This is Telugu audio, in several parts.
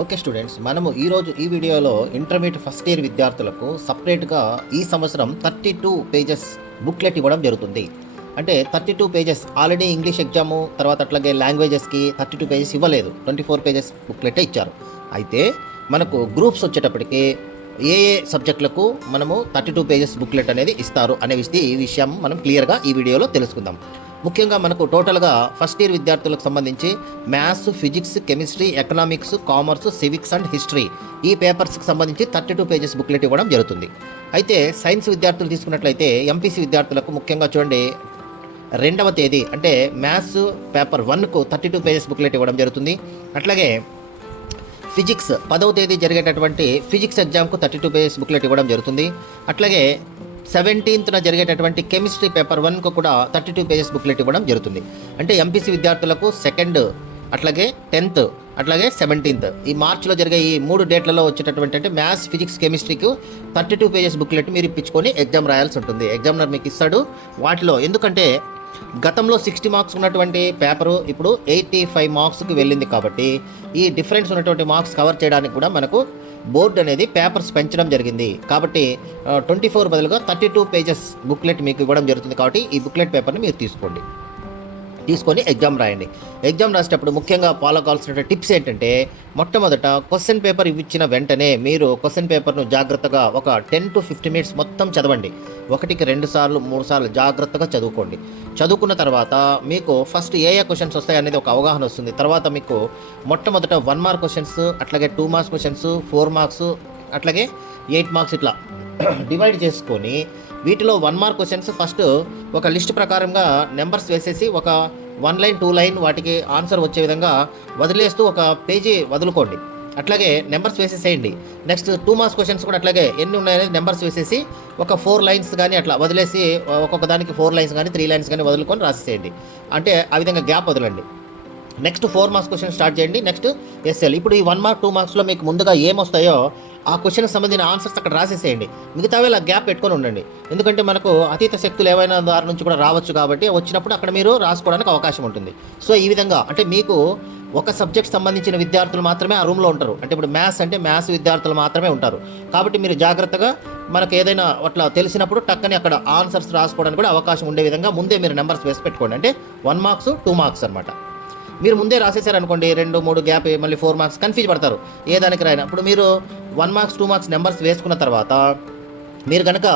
ఓకే స్టూడెంట్స్, మనము ఈరోజు ఈ వీడియోలో ఇంటర్మీడియట్ ఫస్ట్ ఇయర్ విద్యార్థులకు సపరేట్గా ఈ సంవత్సరం 32 పేజెస్ బుక్లెట్ ఇవ్వడం జరుగుతుంది. అంటే 32 పేజెస్ ఆల్రెడీ ఇంగ్లీష్ ఎగ్జాము తర్వాత అట్లాగే లాంగ్వేజెస్కి 32 పేజెస్ ఇవ్వలేదు, 24 పేజెస్ బుక్లెటే ఇచ్చారు. అయితే మనకు గ్రూప్స్ వచ్చేటప్పటికి ఏ ఏ సబ్జెక్టులకు మనము 32 పేజెస్ బుక్లెట్ అనేది ఇస్తారు అనే ఈ విషయం మనం క్లియర్గా ఈ వీడియోలో తెలుసుకుందాం. ముఖ్యంగా మనకు టోటల్గా ఫస్ట్ ఇయర్ విద్యార్థులకు సంబంధించి maths, physics, chemistry, economics, commerce, civics and history ఈ పేపర్స్కి సంబంధించి 32 పేజెస్ బుక్లెట్ ఇవ్వడం జరుగుతుంది. అయితే సైన్స్ విద్యార్థులు తీసుకున్నట్లయితే ఎంపీసీ విద్యార్థులకు ముఖ్యంగా చూడండి 2వ తేదీ అంటే మ్యాథ్స్ పేపర్ 1కు 32 పేజెస్ బుక్లెట్ ఇవ్వడం జరుగుతుంది. అట్లాగే ఫిజిక్స్ 10వ తేదీ జరిగేటటువంటి ఫిజిక్స్ ఎగ్జామ్కు 32 పేజెస్ బుక్లెట్ ఇవ్వడం జరుగుతుంది. అట్లాగే 17th జరిగేటటువంటి కెమిస్ట్రీ పేపర్ 1కు కూడా 32 పేజెస్ బుక్లెట్ ఇవ్వడం జరుగుతుంది. అంటే ఎంపీసీ విద్యార్థులకు 2nd అట్లాగే 10th అట్లాగే 17th ఈ మార్చిలో జరిగే ఈ 3 డేట్లలో వచ్చేటటువంటి అంటే మ్యాథ్స్, ఫిజిక్స్, కెమిస్ట్రీకి 32 పేజెస్ బుక్లెట్ మీరు ఇప్పించుకొని ఎగ్జామ్ రాయాల్సి ఉంటుంది. ఎగ్జామినర్ మీకు ఇస్తాడు. వాటిలో ఎందుకంటే గతంలో 60 మార్క్స్ ఉన్నటువంటి పేపరు ఇప్పుడు 85 మార్క్స్కి వెళ్ళింది కాబట్టి ఈ డిఫరెన్స్ ఉన్నటువంటి మార్క్స్ కవర్ చేయడానికి కూడా మనకు బోర్డు అనేది పేపర్స్ పెంచడం జరిగింది. కాబట్టి 24 బదులుగా 32 పేజెస్ బుక్లెట్ మీకు ఇవ్వడం జరుగుతుంది. కాబట్టి ఈ బుక్లెట్ పేపర్ని మీరు తీసుకొని ఎగ్జామ్ రాయండి. ఎగ్జామ్ రాసేటప్పుడు ముఖ్యంగా ఫాలో కావాల్సిన టిప్స్ ఏంటంటే, మొట్టమొదట క్వశ్చన్ పేపర్ ఇచ్చిన వెంటనే మీరు క్వశ్చన్ పేపర్ను జాగ్రత్తగా ఒక 10 to 15 మినిట్స్ మొత్తం చదవండి. 1కి 2 సార్లు 3 సార్లు జాగ్రత్తగా చదువుకోండి. చదువుకున్న తర్వాత మీకు ఫస్ట్ ఏ క్వశ్చన్స్ వస్తాయి అనేది ఒక అవగాహన వస్తుంది. తర్వాత మీకు మొట్టమొదట 1 మార్క్ క్వశ్చన్స్, అట్లాగే 2 మార్క్స్ క్వశ్చన్స్, 4 మార్క్స్ అట్లాగే 8 మార్క్స్ ఇట్లా డివైడ్ చేసుకొని వీటిలో 1 మార్క్ క్వశ్చన్స్ ఫస్ట్ ఒక లిస్ట్ ప్రకారంగా నెంబర్స్ వేసేసి ఒక 1 లైన్ 2 లైన్ వాటికి ఆన్సర్ వచ్చే విధంగా వదిలేస్తూ ఒక పేజీ వదులుకోండి. అట్లాగే నెంబర్స్ వేసేసేయండి. నెక్స్ట్ 2 మార్క్స్ క్వశ్చన్స్ కూడా అట్లాగే ఎన్ని ఉన్నాయనేది నెంబర్స్ వేసేసి ఒక 4 లైన్స్ కానీ అట్లా వదిలేసి ఒక్కొక్క దానికి 4 లైన్స్ కానీ 3 లైన్స్ కానీ వదులుకొని రాసేసేయండి. అంటే ఆ విధంగా గ్యాప్ వదలండి. నెక్స్ట్ 4 మార్క్స్ క్వశ్చన్ స్టార్ట్ చేయండి. Next SL. ఇప్పుడు ఈ 1 మార్క్ 2 మార్క్స్లో మీకు ముందుగా ఏమొస్తాయో ఆ క్వశ్చన్కి సంబంధించిన ఆన్సర్స్ అక్కడ రాసేసేయండి. మిగతావి అలా గ్యాప్ పెట్టుకొని ఉండండి. ఎందుకంటే మనకు అతీత శక్తులు ఏవైనా దారి నుంచి కూడా రావచ్చు కాబట్టి వచ్చినప్పుడు అక్కడ మీరు రాసుకోవడానికి అవకాశం ఉంటుంది. సో ఈ విధంగా అంటే మీకు ఒక సబ్జెక్ట్ సంబంధించిన విద్యార్థులు మాత్రమే ఆ రూమ్లో ఉంటారు. అంటే ఇప్పుడు మ్యాథ్స్ అంటే మ్యాథ్స్ విద్యార్థులు మాత్రమే ఉంటారు. కాబట్టి మీరు జాగ్రత్తగా మనకు ఏదైనా అట్లా తెలిసినప్పుడు టక్కని అక్కడ ఆన్సర్స్ రాసుకోవడానికి కూడా అవకాశం ఉండే విధంగా ముందే మీరు నెంబర్స్ వేసి పెట్టుకోండి. అంటే 1 మార్క్స్ 2 మార్క్స్ అనమాట. మీరు ముందే రాసేసారనుకోండి 2, 3 గ్యాప్ మళ్ళీ 4 మార్క్స్ కన్ఫ్యూజ్ పడతారు ఏ దానికి రాయినా. ఇప్పుడు మీరు 1 మార్క్స్ 2 మార్క్స్ నెంబర్స్ వేసుకున్న తర్వాత మీరు కనుక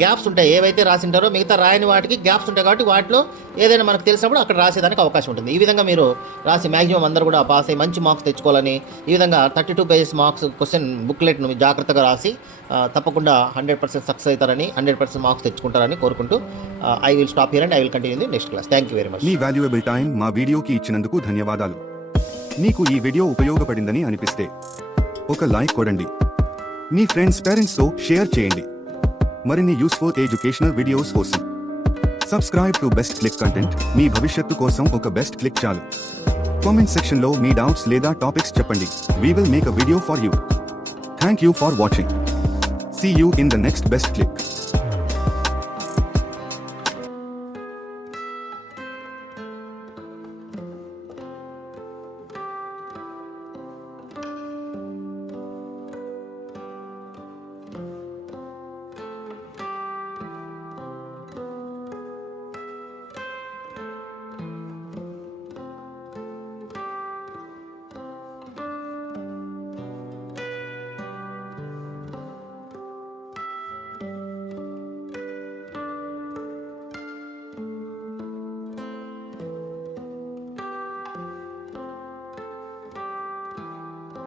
గ్యాప్స్ ఉంటాయి ఏవైతే రాసింటారో మిగతా రాయని వాటికి గ్యాప్స్ ఉంటాయి కాబట్టి వాటిలో ఏదైనా మనకు తెలిసినప్పుడు అక్కడ రాసేదానికి అవకాశం ఉంటుంది. ఈ విధంగా మీరు రాసి మ్యాక్సిమం అందరూ కూడా పాస్ అయ్యి మంచి మార్క్స్ తెచ్చుకోవాలని ఈ విధంగా 32 పేజెస్ మార్క్స్ క్వశ్చన్ బుక్లెట్ను జాగ్రత్తగా రాసి తప్పకుండా 100% సక్సెస్ అవుతారని 100% మార్క్స్ తెచ్చుకుంటారని కోరుకుంటూ I will stop here and I will continue the next class. Thank you very much. Me valuable time మా వీడియోకి ఇచ్చినందుకు ధన్యవాదాలు. మీకు ఈ వీడియో ఉపయోగపడిందని అనిపిస్తే ఒక లైక్ కొడండి. మీ ఫ్రెండ్స్, పేరెంట్స్తో షేర్ చేయండి. మరిన్ని యూస్ఫుల్ ఎడ్యుకేషనల్ వీడియోస్ కోసం subscribe to best click content. మీ భవిష్యత్తు కోసం ఒక బెస్ట్ క్లిక్ చాలు. కామెంట్ సెక్షన్లో మీ డౌట్స్ లేదా టాపిక్స్ చెప్పండి. We will make a video for you. Thank you for watching. See you in the next best click.